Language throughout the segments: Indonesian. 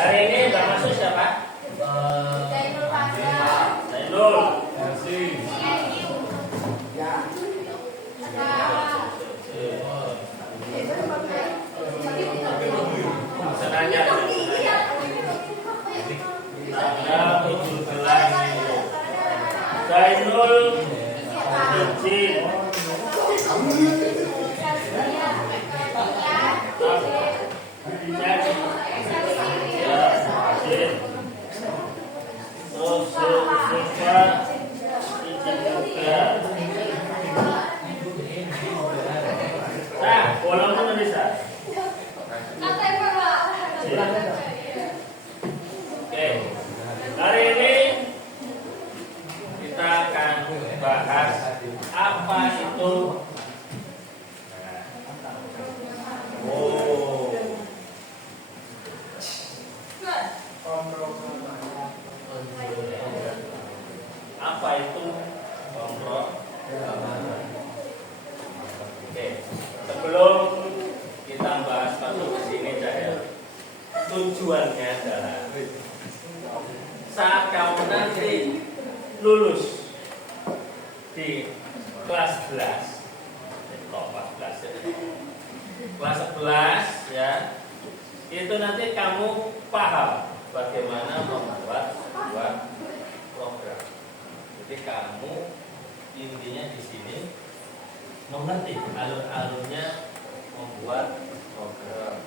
Hari ini nggak masuk siapa? Zainul Fadla. Zainul. Senanya tanggal 17 Zainul Izin. Terus Zulfa izin juga. Nah, kolom itu bisa. Oke, hari ini kita akan bahas apa itu. Apa itu kontrol? Oke, sebelum kita bahas masuk ke sini, tujuannya adalah saat kamu nanti lulus di kelas 11, kelas 11 ya, itu nanti kamu paham bagaimana membuat sebuah program. Jadi kamu intinya di sini mengerti alur-alurnya membuat program.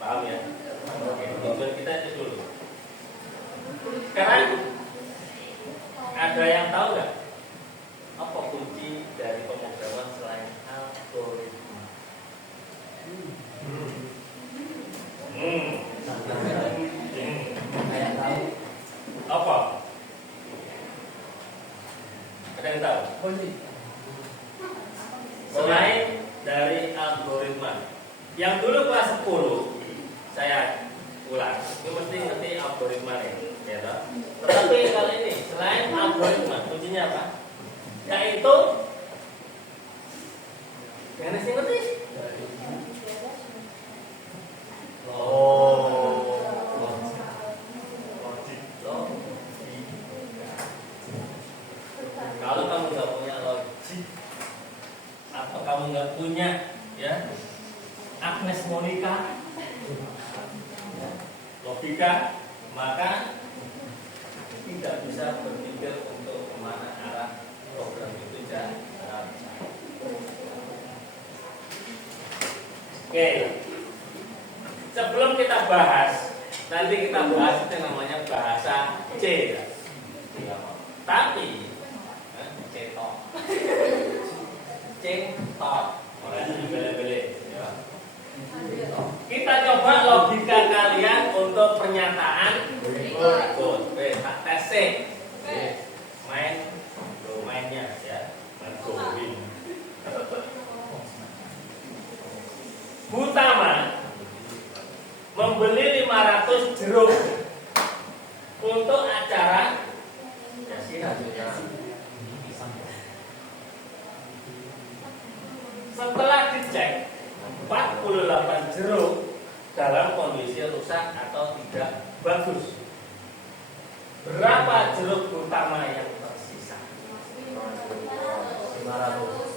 Paham ya? Oke, tujuan kita itu dulu. Sekarang ada yang tahu nggak apa kunci dari pemrograman selain algoritma? Apa? Ada yang tahu? Selain dari algoritma, yang dulu kelas 10 saya ulang, ini mesti ngerti algoritma nih, ya toh? Tetapi kali ini selain algoritma, kuncinya apa? Yaitu yang ngerti? Kalau kamu nggak punya logik atau kamu nggak punya ya Agnes Monica logika, maka tidak bisa berpikir untuk kemana arah program itu jalan. Oke, sebelum kita bahas, nanti kita bahas itu namanya bahasa C. Tapi cetot, bele-bele. Kita coba logika kalian untuk pernyataan berikut. Tak tes mainnya ya, main going. Utama membeli 500 jeruk untuk acara setelah dicek 48 jeruk dalam kondisi rusak atau tidak bagus. Berapa jeruk utama yang tersisa? 500.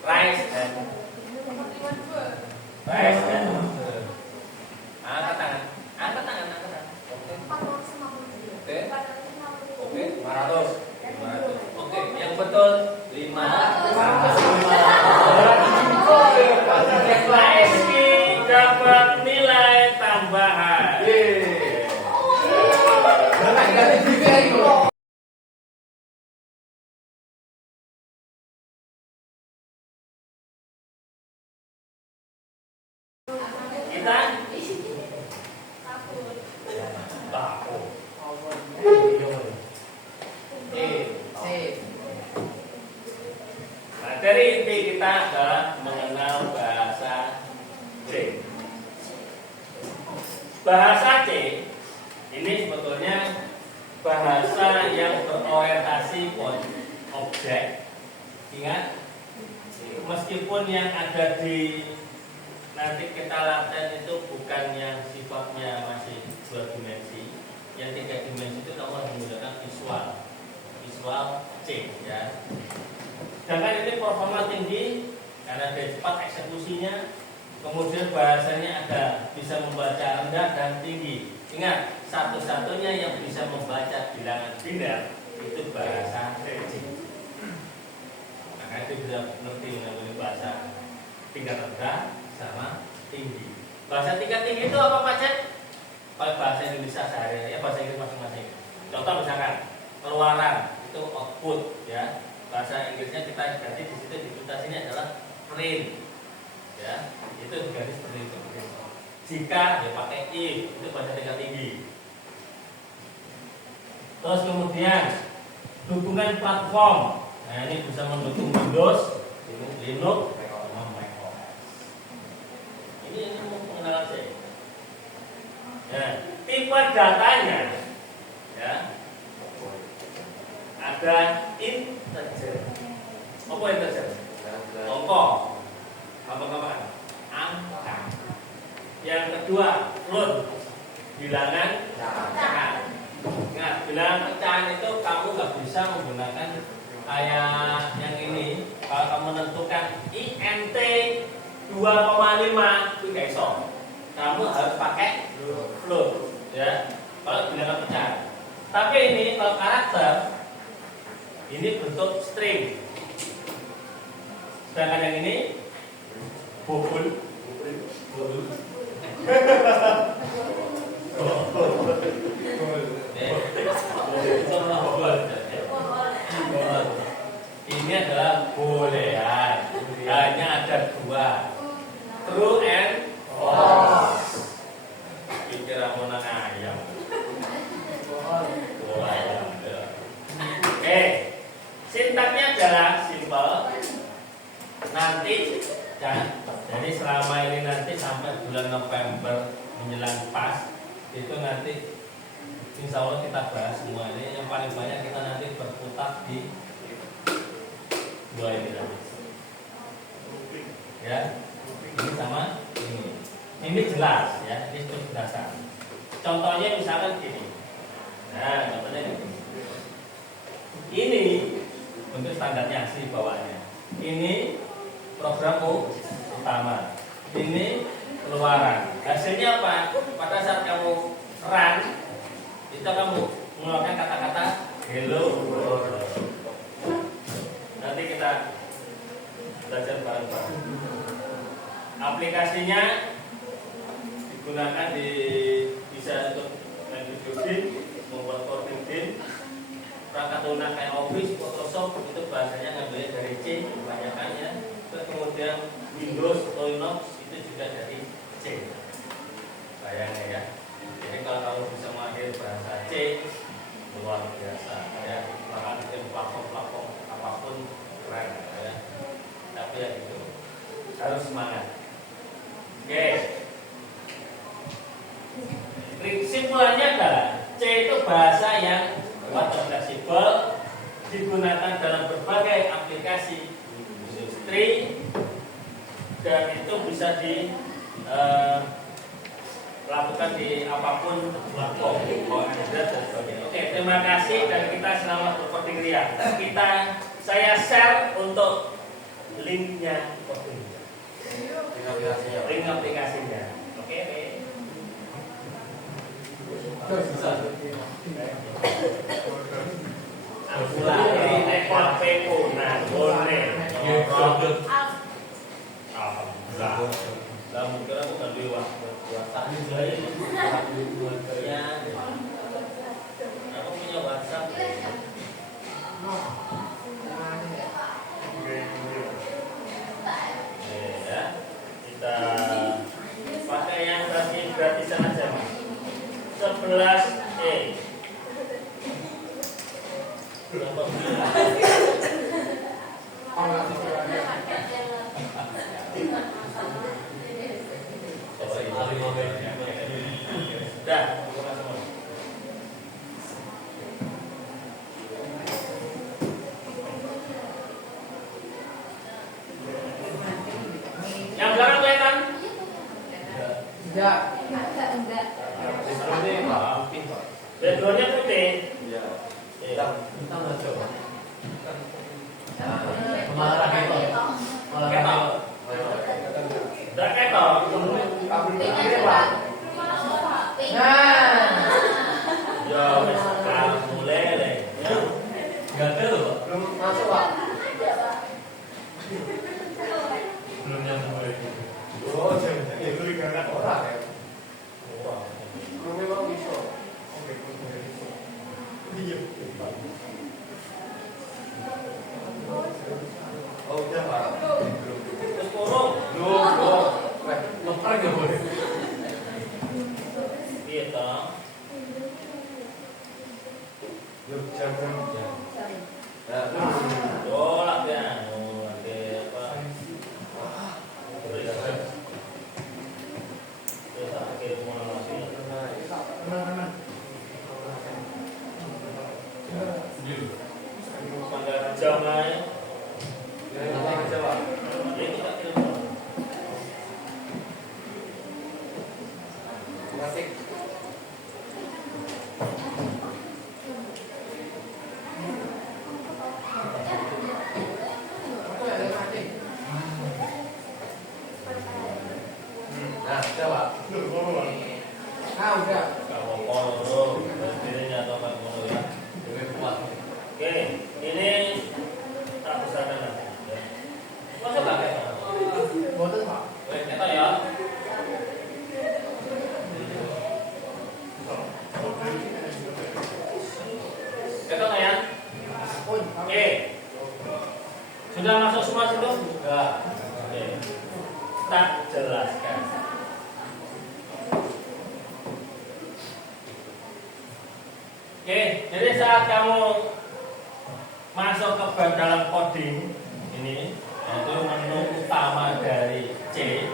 Rice and angkat tangan. Oke, 500. Oke, yang betul 500. Rizky dapat nilai tambahan. Kita takut. Materi inti kita adalah mengenal bahasa C. Bahasa C ini sebetulnya bahasa yang berorientasi objek. Ingat, meskipun yang ada di nanti kita latihan itu bukan yang sifatnya masih 2 dimensi. Yang 3 dimensi itu kamu harus menggunakan visual C ya. Sedangkan ini performa tinggi karena dia cepat eksekusinya, kemudian bahasanya ada bisa membaca rendah dan tinggi. Ingat, satu-satunya yang bisa membaca bilangan biner itu bahasa C. Maka itu bisa mengerti mengenai bahasa tingkat rendah sama tinggi. Bahasa tingkat tinggi itu apa Pak Cek? Kalau bahasa Indonesia sehari-hari, ya bahasa Inggris masing-masing. Contoh misalkan keluaran itu output ya. Bahasa Inggrisnya kita ganti di situ diputasinya adalah print ya. Itu diganti seperti itu. Jika ya pakai if, itu bahasa tingkat tinggi. Terus kemudian dukungan platform. Nah ini bisa mendukung Windows, Linux, sama macOS. Ini pengenalan saya. Ya, tipe datanya ya ada integer. Apa integer? Angka. Apa? Angka. Yang kedua, float. Bilangan pecahan. Ingat, bilangan pecahan itu kamu nggak bisa menggunakan kayak yang ini. Kalau kamu menentukan INT 2,5 itu nggak iso. Kamu harus pakai float ya. Kalau bilangan pecahan. Tapi ini kalau karakter ini bentuk string. Sedangkan yang ini bobol. Ini adalah boolean. Hanya ada 2, true and false. Pikir mau nang ayam. Sintaknya adalah simple. Nanti jadi selama ini nanti sampai bulan November menjelang pas itu nanti insya Allah kita bahas semua ini. Yang paling banyak kita nanti berputar di 2 ini nanti. Ya, ini sama ini. Ini jelas ya, ini cukup dasar. Contohnya misalkan gini. Nah, contohnya gini. Ini untuk standarnya asli bawaannya. Ini program utama. Ini keluaran. Hasilnya apa? Pada saat kamu run, itu kamu mengeluarkan kata-kata hello world. Nanti kita belajar bareng-bareng. Aplikasinya digunakan bisa untuk main video game, membuat coding game. Perangkat lunak kayak Office, Photoshop itu bahasanya ngambilnya dari C kebanyakannya. Terus kemudian Windows, Linux itu juga dari C. Bayangin ya. Jadi kalau kamu bisa mengakhiri bahasa C luar biasa ya. Bahkan platform apapun keren ya. Tapi ya itu harus semangat. Oke. Kesimpulannya adalah C itu bahasa yang fleksibel, digunakan dalam berbagai aplikasi industri dan itu bisa dilakukan di apapun platform dan sebagainya. Oke, terima kasih dan kita selamat bercoding ria. Saya share untuk linknya coding. Link aplikasinya. Oke. Aku lagi naik HP kunan, boleh. Alhamdulillah. Kamu kira aku kan dewa buat ya. Aku punya WhatsApp. Ya, kita pakai yang gratisan aja. 11E. Yang belakang kelihatan? Enggak. Enggak. Backgroundnya putih. Iya. Iya. Kita nggak coba. Malah gitu. Malah gitu. Enggak ketok. Nah. Ya wis mulai le. Ya. Gagal loh. Belum masuk Pak. Belum nyambung lagi. Oh, jangan itu karena orang ya. Wah. Belum memang bisa. Oke, iya. Oh, udah Pak. Terus kurung. Belum. Lepas nggak boleh. Iya toh. Yuk, jangan. Nah, Oh, lagi anu, lagi apa? Terus akhir mau nasi. Teman-teman. Panggilan jam aja. ya kita aja Pak. Ya kita kirim. Masih. Nah, coba. Ah udah. Kalau kono, dirinya atau kan kono ya. Lebih kuat. Oke, ini tak pesanan nanti. Masuk nggak ketok? Boten Pak. Wes ketok ya. Ketok nggak ya? Pun. Oke. Sudah masuk semua situ? Enggak. Oke. Tak jelaskan. Oke, jadi saat kamu masuk ke dalam coding ini, yaitu menu utama dari C.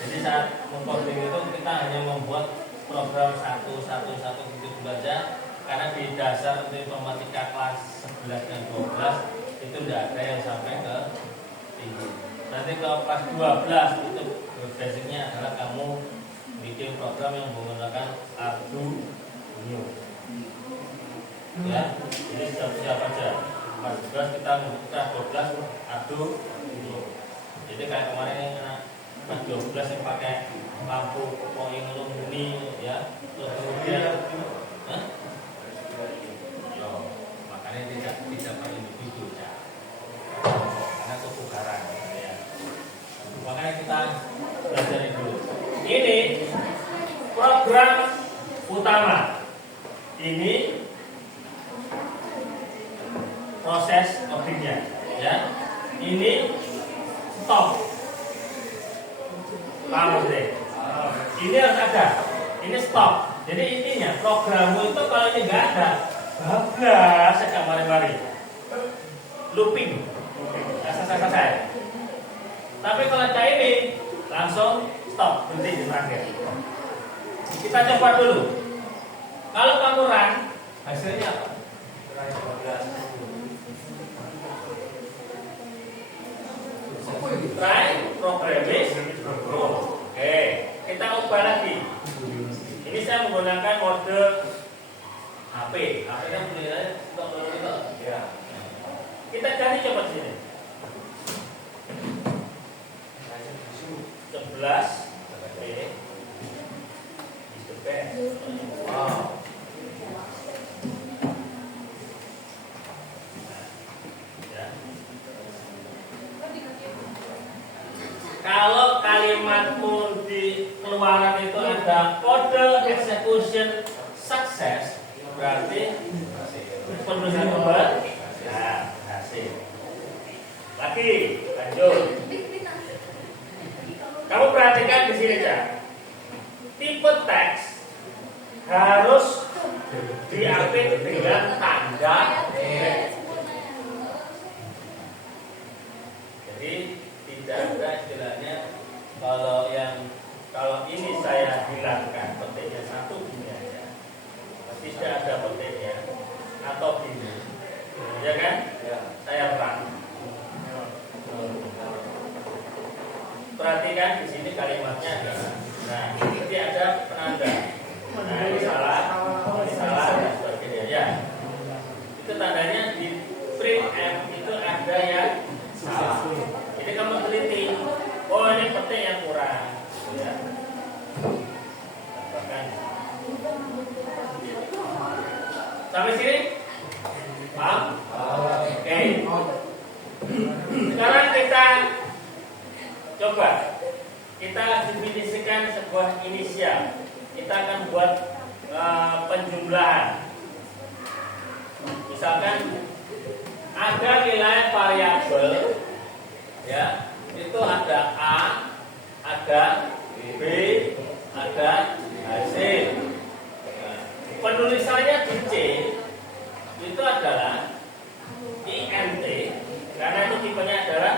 Jadi saat mengcoding itu kita hanya membuat program 1 gitu saja, karena di dasar untuk informatika kelas 11 dan 12 itu tidak ada yang sampai ke ini. Nanti ke kelas 12 itu basicnya adalah kamu bikin program yang menggunakan Arduino. Ya, jadi siap aja. Kelas 11 kita kelas 12 Arduino. Jadi kayak kemarin yang kelas 12 yang pakai lampu poin lumini ya, terus kemudian yo, makanya tidak per individu ya, karena kebugaran ya. Makanya kita belajar dulu. Ini program utama. Ini proses codingnya ya. Ini stop. Paham deh. Ini harus ada. Ini stop. Jadi intinya programmu itu kalau ini nggak ada, bablas sejak mari-mari. Looping. Selesai. Tapi kalau kayak ini langsung stop, berhenti di terakhir. Kita coba dulu. Kalau kamu run, hasilnya apa? Try programming. Oke, kita ubah lagi. Ini saya menggunakan mode HP. HP kan penilaian untuk monitor. Ya. Kita ganti coba di sini. 11. Oke. Is the best. Wow. Ya. Kalau kalimatmu di keluaran itu ada kode execution success, berarti penulisan obat ya hasil. Lagi lanjut. Kamu perhatikan di sini ya. Tipe teks harus diapit dengan tanda X. Jadi tidak ada istilahnya kalau ini saya hilangkan petiknya satu gini aja, tidak ada petiknya atau gini, ya kan? Ya. Saya run. Perhatikan di sini kalimatnya adalah Nah, nanti ada penanda. Nah, ini salah dan sebagainya ya. Itu tandanya di print M itu ada yang salah. Jadi kamu teliti. Oh, ini petik yang kurang. Ya. Tambahkan. Sampai sini? Paham? Oke. Sekarang kita coba. Kita definisikan sebuah inisial. Kita akan buat penjumlahan. Misalkan ada nilai variabel, ya, itu ada A, ada B, ada hasil. Nah, penulisannya di C itu adalah INT, karena itu tipenya adalah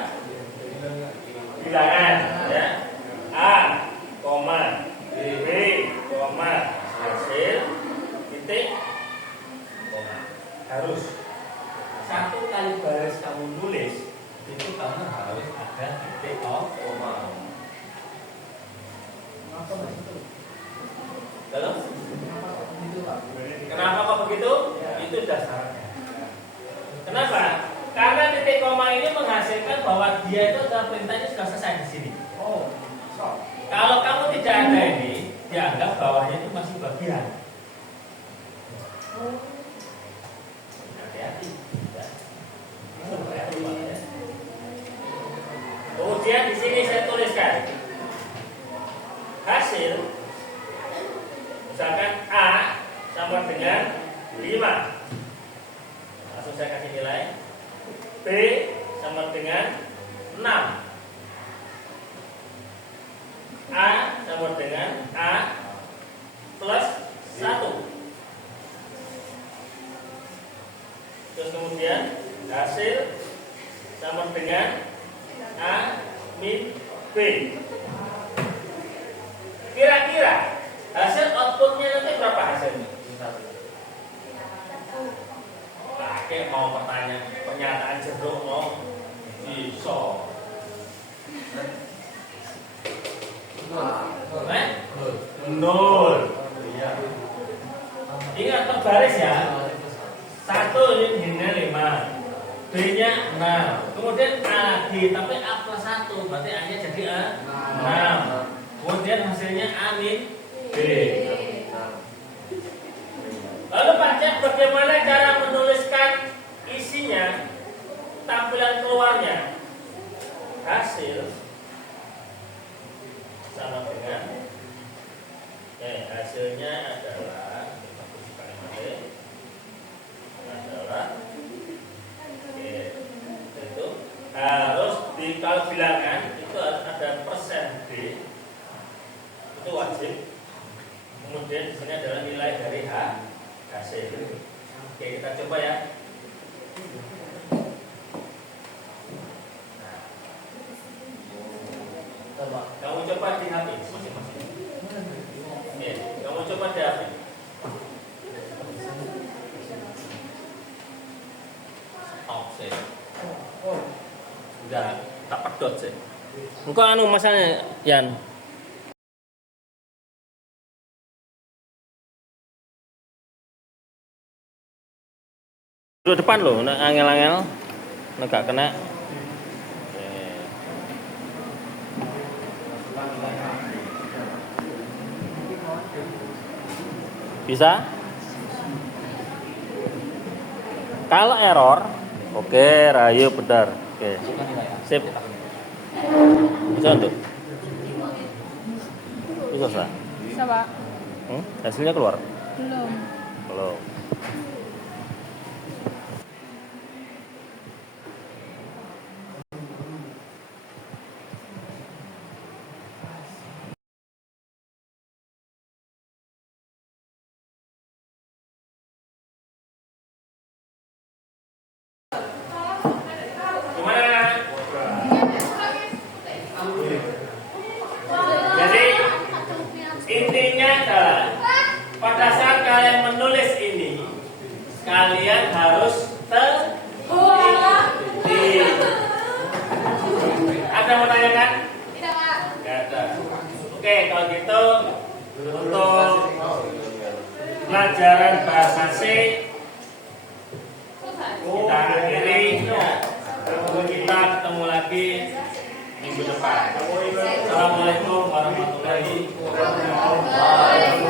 bilangan, ya. A, koma, B, koma, hasil, titik, koma. Harus satu kali baris kamu nulis itu kamu harus ada titik koma. Kalau kenapa kok begitu? Itu dasarnya. Kenapa? Karena titik koma ini menghasilkan bahwa dia itu adalah perintahnya sudah selesai di sini. Oh, so. Kalau kamu tidak ada ini, dianggap bawahnya itu masih bagian. Hati-hati. Ya. Kemudian di sini saya tuliskan hasil, misalkan A sama dengan 5. Langsung saya kasih nilai. B sama dengan 6. A sama dengan A plus 1. Terus kemudian hasil sama dengan A min B. Kira-kira hasil outputnya nanti berapa hasilnya? Pakai mau pertanyaan pernyataan jeruk mau bisa. Nol. Ingat terbaris ya. 1 ini 5, B-nya 6. Kemudian A lagi, tapi A plus 1, berarti A-nya jadi A 6. Kemudian hasilnya A min B. Lalu Pak Cek, bagaimana cara menuliskan isinya, tampilan keluarnya? Hasil sama dengan hasilnya adalah itu harus kalau bilangan itu harus ada persen D, itu wajib. Kemudian di sini adalah nilai dari hasil. Oke, kita coba ya. Nah, coba kamu coba di HP masing-masing. Oke, kamu coba di HP. Udah tak pedot sih. Engko anu masane Yan. Dulu depan loh, nek angel-angel nek gak kena. Bisa? Kalau error, oke, rayu benar. Oke. Sip. Bisa untuk? Bisa, Sa? Bisa, Pak. Hasilnya keluar? Belum. Belum. Jadi intinya adalah pada saat kalian menulis ini, kalian harus teliti. Ada mau tanyakan? Tidak, Pak. Tidak ada. Oke. kalau gitu untuk pelajaran bahasa C kita akhiri ya. Kita ketemu lagi minggu depan. Assalamualaikum warahmatullahi wabarakatuh.